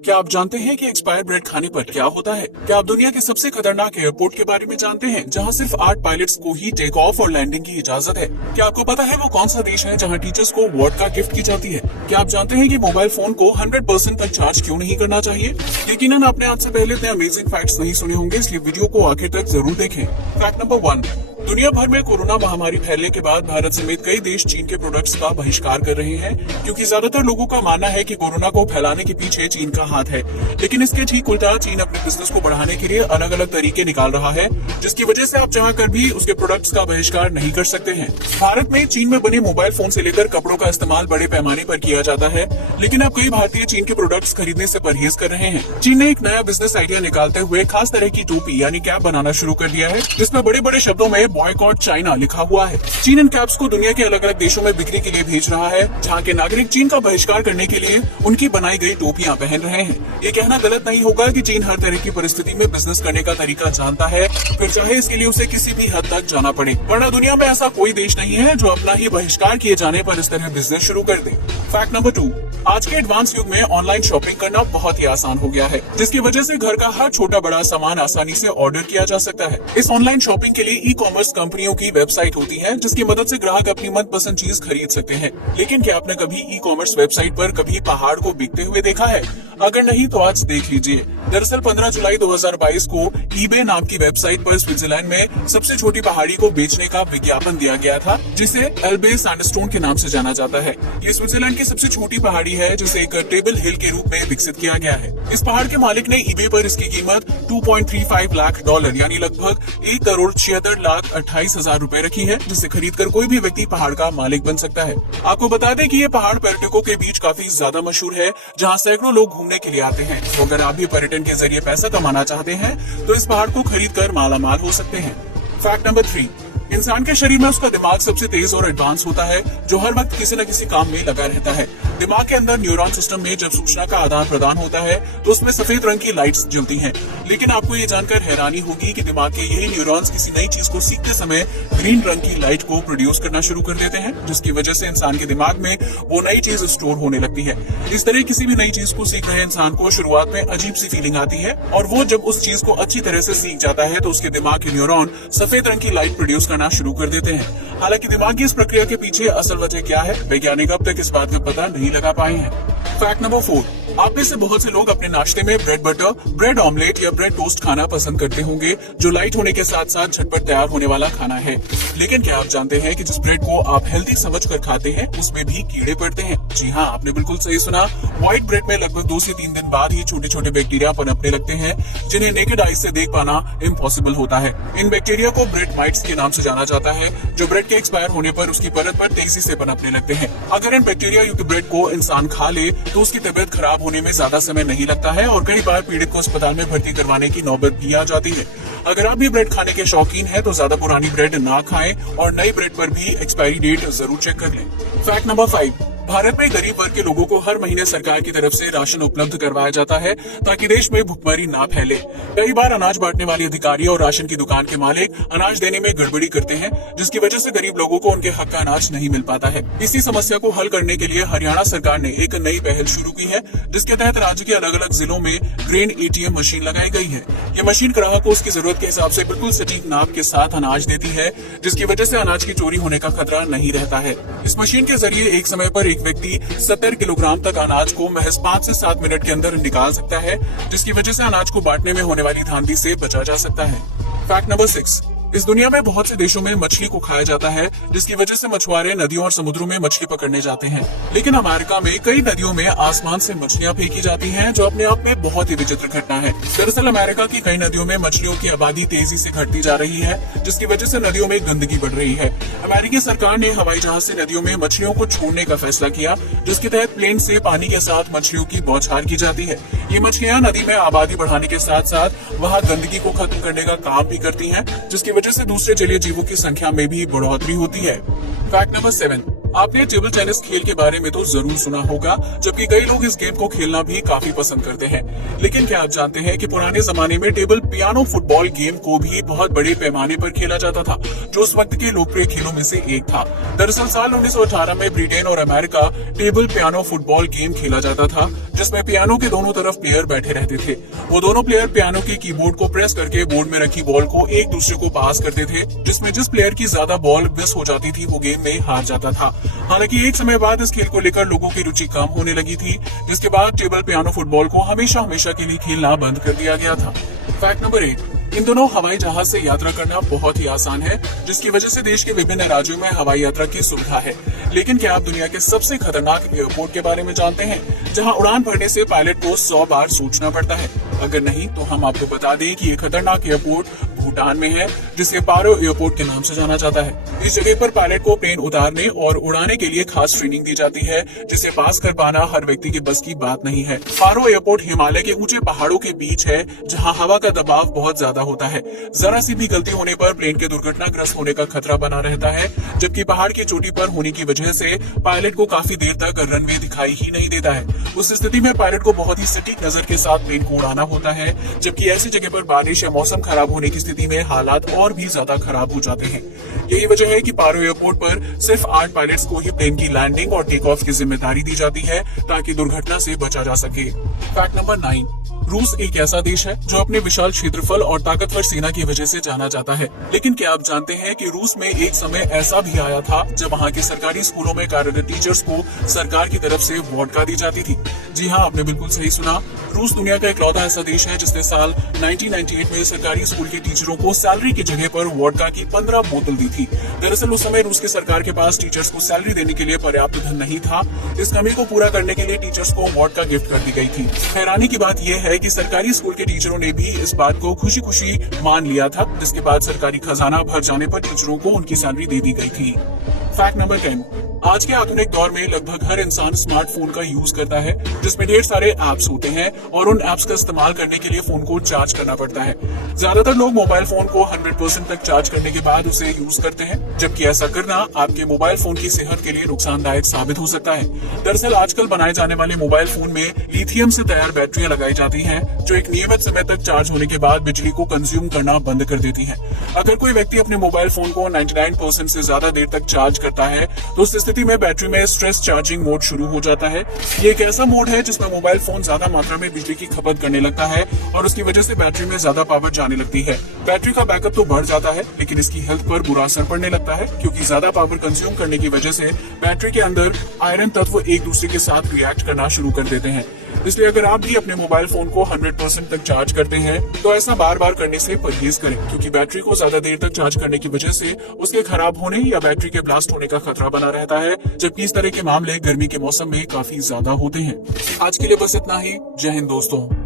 क्या आप जानते हैं कि एक्सपायर्ड ब्रेड खाने पर क्या होता है? क्या आप दुनिया के सबसे खतरनाक एयरपोर्ट के बारे में जानते हैं, जहां सिर्फ 8 पायलट्स को ही टेक ऑफ और लैंडिंग की इजाजत है? क्या आपको पता है वो कौन सा देश है जहां टीचर्स को वोडका गिफ्ट की जाती है? क्या आप जानते हैं कि मोबाइल फोन को 100% तक चार्ज क्यों नहीं करना चाहिए? यकीनन आपने आज से पहले इतने अमेजिंग फैक्ट्स नहीं सुने होंगे, इसलिए वीडियो को आखिर तक जरूर देखें। फैक्ट नंबर 1, दुनिया भर में कोरोना महामारी फैलने के बाद भारत समेत कई देश चीन के प्रोडक्ट्स का बहिष्कार कर रहे हैं, क्योंकि ज्यादातर लोगों का मानना है कि कोरोना को फैलाने के पीछे चीन का हाथ है। लेकिन इसके ठीक उल्टा चीन अपने बिजनेस को बढ़ाने के लिए अलग अलग तरीके निकाल रहा है, जिसकी वजह से आप चाहकर भी उसके प्रोडक्ट्स का बहिष्कार नहीं कर सकते हैं। भारत में चीन में बने मोबाइल फोन से लेकर कपड़ों का इस्तेमाल बड़े पैमाने पर किया जाता है, लेकिन अब कई भारतीय चीन के प्रोडक्ट्स खरीदने से परहेज कर रहे हैं। चीन ने एक नया बिजनेस आइडिया निकालते हुए खास तरह की टोपी यानी कैप बनाना शुरू कर दिया है, जिसमें बड़े बड़े शब्दों में बॉयकॉट चाइना लिखा हुआ है। चीन इन कैप्स को दुनिया के अलग अलग देशों में बिक्री के लिए भेज रहा है, जहां के नागरिक चीन का बहिष्कार करने के लिए उनकी बनाई गई टोपियां पहन रहे हैं। ये कहना गलत नहीं होगा कि चीन हर तरह की परिस्थिति में बिजनेस करने का तरीका जानता है, फिर चाहे इसके लिए उसे किसी भी हद तक जाना पड़े। वरना दुनिया में ऐसा कोई देश नहीं है जो अपना ही बहिष्कार किए जाने पर इस तरह बिजनेस शुरू कर दे। फैक्ट नंबर 2, आज के एडवांस युग में ऑनलाइन शॉपिंग करना बहुत ही आसान हो गया है, जिसकी वजह से घर का हर छोटा बड़ा सामान आसानी से ऑर्डर किया जा सकता है। इस ऑनलाइन शॉपिंग के लिए ई कॉमर्स कंपनियों की वेबसाइट होती है, जिसकी मदद से ग्राहक अपनी मनपसंद चीज खरीद सकते हैं। लेकिन क्या आपने कभी ई कॉमर्स वेबसाइट पर कभी पहाड़ को बिकते हुए देखा है? अगर नहीं तो आज देख लीजिए। दरअसल 15 जुलाई 2022 को ईबे नाम की वेबसाइट पर स्विट्जरलैंड में सबसे छोटी पहाड़ी को बेचने का विज्ञापन दिया गया था, जिसे एल्बे सैंडस्टोन के नाम से जाना जाता है। ये स्विट्जरलैंड की सबसे छोटी पहाड़ी है, जिसे एक टेबल हिल के रूप में विकसित किया गया है। इस पहाड़ के मालिक ने ईबे पर इसकी कीमत $2.35 लाख यानी लगभग 1,76,28,000 रुपए रखी है, जिसे खरीदकर कोई भी व्यक्ति पहाड़ का मालिक बन सकता है। आपको बता दें कि ये पहाड़ पर्यटकों के बीच काफी ज्यादा मशहूर है, जहाँ सैकड़ों लोग घूमने के लिए आते हैं। तो अगर आप भी पर्यटन के जरिए पैसा कमाना चाहते हैं, तो इस पहाड़ को खरीद कर मालामाल हो सकते हैं। फैक्ट नंबर 3, इंसान के शरीर में उसका दिमाग सबसे तेज और एडवांस होता है, जो हर वक्त किसी न किसी काम में लगा रहता है। दिमाग के अंदर न्यूरॉन सिस्टम में जब सूचना का आदान प्रदान होता है, तो उसमें सफेद रंग की लाइट्स जलती हैं। लेकिन आपको ये जानकर हैरानी होगी कि दिमाग के यही न्यूरॉन्स किसी नई चीज को सीखते समय ग्रीन रंग की लाइट को प्रोड्यूस करना शुरू कर देते हैं, जिसकी वजह से इंसान के दिमाग में वो नई चीज स्टोर होने लगती है। इस तरह किसी भी नई चीज को सीख रहे इंसान को शुरुआत में अजीब सी फीलिंग आती है, और वो जब उस चीज को अच्छी तरह से सीख जाता है, तो उसके दिमाग के न्यूरॉन सफेद रंग की लाइट प्रोड्यूस करना शुरू कर देते हैं। हालांकि दिमाग की इस प्रक्रिया के पीछे असल वजह क्या है, वैज्ञानिक अब तक इस बात का पता नहीं लगा पाए हैं। फैक्ट नंबर 4, आप में से बहुत से लोग अपने नाश्ते में ब्रेड बटर, ब्रेड ऑमलेट या ब्रेड टोस्ट खाना पसंद करते होंगे, जो लाइट होने के साथ साथ झटपट तैयार होने वाला खाना है। लेकिन क्या आप जानते हैं कि जिस ब्रेड को आप हेल्दी समझकर खाते हैं, उसमें भी कीड़े पड़ते हैं? जी हाँ, आपने बिल्कुल सही सुना। व्हाइट ब्रेड में लगभग 2 से 3 दिन बाद ही छोटे छोटे बैक्टीरिया पनपने लगते हैं, जिन्हें नेकेड आई से देख पाना इम्पॉसिबल होता है। इन बैक्टीरिया को ब्रेड माइट्स के नाम से जाना जाता है, जो ब्रेड के एक्सपायर होने पर उसकी परत पर तेजी से पनपने लगते हैं। अगर इन बैक्टीरिया युक्त ब्रेड को इंसान खा ले, तो उसकी तबीयत खराब होने में ज्यादा समय नहीं लगता है, और कई बार पीड़ित को अस्पताल में भर्ती करवाने की नौबत भी आ जाती है। अगर आप भी ब्रेड खाने के शौकीन हैं, तो ज्यादा पुरानी ब्रेड ना खाएं और नई ब्रेड पर भी एक्सपायरी डेट जरूर चेक कर लें। फैक्ट नंबर 5, भारत में गरीब वर्ग के लोगों को हर महीने सरकार की तरफ से राशन उपलब्ध करवाया जाता है, ताकि देश में भुखमरी ना फैले। कई बार अनाज बांटने वाले अधिकारी और राशन की दुकान के मालिक अनाज देने में गड़बड़ी करते हैं, जिसकी वजह से गरीब लोगों को उनके हक का अनाज नहीं मिल पाता है। इसी समस्या को हल करने के लिए हरियाणा सरकार ने एक नई पहल शुरू की है, जिसके तहत राज्य के अलग अलग जिलों में ग्रेन एटीएम मशीन लगाई गई है। ये मशीन ग्राहक को उसकी जरूरत के हिसाब से बिल्कुल सटीक नाप के साथ अनाज देती है, जिसकी वजह से अनाज की चोरी होने का खतरा नहीं रहता है। इस मशीन के जरिए एक समय पर एक व्यक्ति 70 किलोग्राम तक अनाज को महज 5 से 7 मिनट के अंदर निकाल सकता है, जिसकी वजह से अनाज को बांटने में होने वाली धांधली से बचा जा सकता है। फैक्ट नंबर 6, इस दुनिया में बहुत से देशों में मछली को खाया जाता है, जिसकी वजह से मछुआरे नदियों और समुद्रों में मछली पकड़ने जाते हैं। लेकिन अमेरिका में कई नदियों में आसमान से मछलियां फेंकी जाती हैं, जो अपने आप में बहुत ही विचित्र घटना है। दरअसल अमेरिका की कई नदियों में मछलियों की आबादी तेजी से घटती जा रही है, जिसकी वजह से नदियों में गंदगी बढ़ रही है। अमेरिकी सरकार ने हवाई जहाज से नदियों में मछलियों को छोड़ने का फैसला किया, जिसके तहत प्लेन से पानी के साथ मछलियों की बौछार की जाती है। ये मछलियां नदी में आबादी बढ़ाने के साथ साथ वहाँ गंदगी को खत्म करने का काम भी करती हैं, जिसकी वजह से दूसरे जलीय जीवों की संख्या में भी बढ़ोतरी होती है। फैक्ट नंबर 7, आपने टेबल टेनिस खेल के बारे में तो जरूर सुना होगा, जबकि कई लोग इस गेम को खेलना भी काफी पसंद करते हैं। लेकिन क्या आप जानते हैं कि पुराने जमाने में टेबल पियानो फुटबॉल गेम को भी बहुत बड़े पैमाने पर खेला जाता था, जो उस वक्त के लोकप्रिय खेलों में से एक था। दरअसल साल 1918 में ब्रिटेन और America table piano football game खेला जाता था, जिसमें पियानो के दोनों तरफ प्लेयर बैठे रहते थे। वो दोनों प्लेयर पियानो के कीबोर्ड को प्रेस करके बोर्ड में रखी बॉल को एक दूसरे को पास करते थे, जिसमें जिस प्लेयर की ज्यादा बॉल मिस हो जाती थी वो गेम में हार जाता था। हालांकि एक समय बाद इस खेल को लेकर लोगों की रुचि कम होने लगी थी, जिसके बाद टेबल पियानो फुटबॉल को हमेशा हमेशा के लिए खेलना बंद कर दिया गया था। फैक्ट नंबर 8, इन दोनों हवाई जहाज से यात्रा करना बहुत ही आसान है, जिसकी वजह से देश के विभिन्न राज्यों में हवाई यात्रा की सुविधा है। लेकिन क्या आप दुनिया के सबसे खतरनाक एयरपोर्ट के बारे में जानते हैं, जहां उड़ान भरने से पायलट को 100 बार सोचना पड़ता है? अगर नहीं तो हम आपको बता दें कि ये खतरनाक एयरपोर्ट भूटान में है, जिसे पारो एयरपोर्ट के नाम से जाना जाता है। इस जगह पर पायलट को प्लेन उतारने और उड़ाने के लिए खास ट्रेनिंग दी जाती है, जिसे पास कर पाना हर व्यक्ति के बस की बात नहीं है। पारो एयरपोर्ट हिमालय के ऊंचे पहाड़ों के बीच है, जहां हवा का दबाव बहुत ज्यादा होता है। जरा सी भी गलती होने पर प्लेन के दुर्घटनाग्रस्त होने का खतरा बना रहता है, जबकि पहाड़ की चोटी पर होने की वजह से पायलट को काफी देर तक रनवे दिखाई ही नहीं देता है। उस स्थिति में पायलट को बहुत ही सटीक नजर के साथ प्लेन को उड़ाना होता है, जबकि ऐसी जगह पर बारिश या मौसम खराब होने की स्थिति में हालात और भी ज्यादा खराब हो जाते हैं। यही वजह है कि पारो एयरपोर्ट पर सिर्फ 8 पायलट्स को ही प्लेन की लैंडिंग और टेक ऑफ की जिम्मेदारी दी जाती है, ताकि दुर्घटना से बचा जा सके। फैक्ट नंबर 9, रूस एक ऐसा देश है जो अपने विशाल क्षेत्रफल और ताकतवर सेना की वजह से जाना जाता है। लेकिन क्या आप जानते हैं कि रूस में एक समय ऐसा भी आया था जब वहाँ के सरकारी स्कूलों में कार्यरत टीचर्स को सरकार की तरफ से वोडका दी जाती थी? जी हाँ, आपने बिल्कुल सही सुना। रूस दुनिया का इकलौता ऐसा देश है जिसने साल 1998 में सरकारी स्कूल के टीचरों को सैलरी की जगह पर वोडका की 15 बोतल दी थी। दरअसल उस समय रूस की सरकार के पास टीचर्स को सैलरी देने के लिए पर्याप्त धन नहीं था। इस कमी को पूरा करने के लिए टीचर्स को वोडका गिफ्ट कर दी गई थी। हैरानी की बात यह है कि सरकारी स्कूल के टीचरों ने भी इस बात को खुशी खुशी मान लिया था, जिसके बाद सरकारी खजाना भर जाने पर टीचरों को उनकी सैलरी दे दी गई थी। फैक्ट नंबर 10, आज के आधुनिक दौर में लगभग हर इंसान स्मार्टफोन का यूज करता है, जिसमें ढेर सारे ऐप्स होते हैं और उन ऐप्स का इस्तेमाल करने के लिए फोन को चार्ज करना पड़ता है। ज्यादातर लोग मोबाइल फोन को 100% तक चार्ज करने के बाद उसे यूज करते हैं, जबकि ऐसा करना आपके मोबाइल फोन की सेहत के लिए नुकसानदायक साबित हो सकता है। दरअसल आजकल बनाए जाने वाले मोबाइल फोन में लिथियम से तैयार बैटरियां लगाई जाती हैं, जो एक नियमित समय तक चार्ज होने के बाद बिजली को कंज्यूम करना बंद कर देती है। अगर कोई व्यक्ति अपने मोबाइल फोन को 99% से ज्यादा देर तक चार्ज करता है, तो उस स्थिति में बैटरी में स्ट्रेस चार्जिंग मोड शुरू हो जाता है। ये एक ऐसा मोड है जिसमें मोबाइल फोन ज्यादा मात्रा में बिजली की खपत करने लगता है और उसकी वजह से बैटरी में ज्यादा पावर जाने लगती है। बैटरी का बैकअप तो बढ़ जाता है, लेकिन इसकी हेल्थ पर बुरा असर पड़ने लगता है, क्योंकि ज्यादा पावर कंज्यूम करने की वजह से बैटरी के अंदर आयरन तत्व एक दूसरे के साथ रिएक्ट करना शुरू कर देते हैं। इसलिए अगर आप भी अपने मोबाइल फोन को 100% तक चार्ज करते हैं, तो ऐसा बार बार करने से परहेज करें, क्योंकि बैटरी को ज्यादा देर तक चार्ज करने की वजह से उसके खराब होने या बैटरी के ब्लास्ट होने का खतरा बना रहता है, जबकि इस तरह के मामले गर्मी के मौसम में काफी ज्यादा होते हैं। आज के लिए बस इतना ही। जय हिंद दोस्तों।